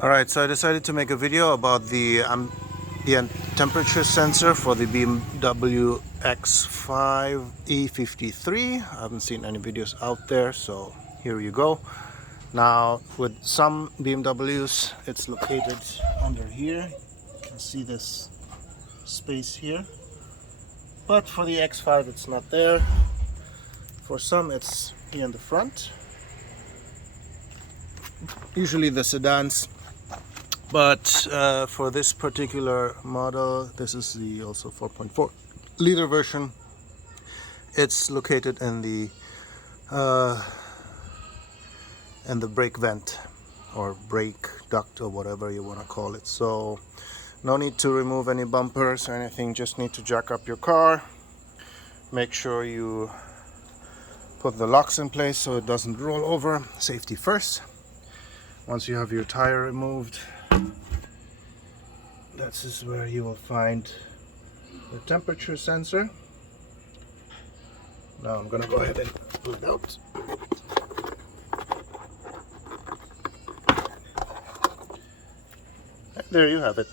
Alright, so I decided to make a video about the ambient temperature sensor for the Bmw X5 E53. I haven't seen any videos out there, so here you go. Now, with some BMWs, it's located under here. You can see this space here. But for the X5, it's not there. For some, it's here in the front. Usually the sedans. But for this particular model, this is the also 4.4 liter version. It's located in the brake vent or brake duct or whatever you want to call it. So no need to remove any bumpers or anything. Just need to jack up your car. Make sure you put the locks in place so it doesn't roll over. Safety first. Once you have your tire removed, this is where you will find the temperature sensor. Now I'm gonna go ahead and pull it out. And there you have it.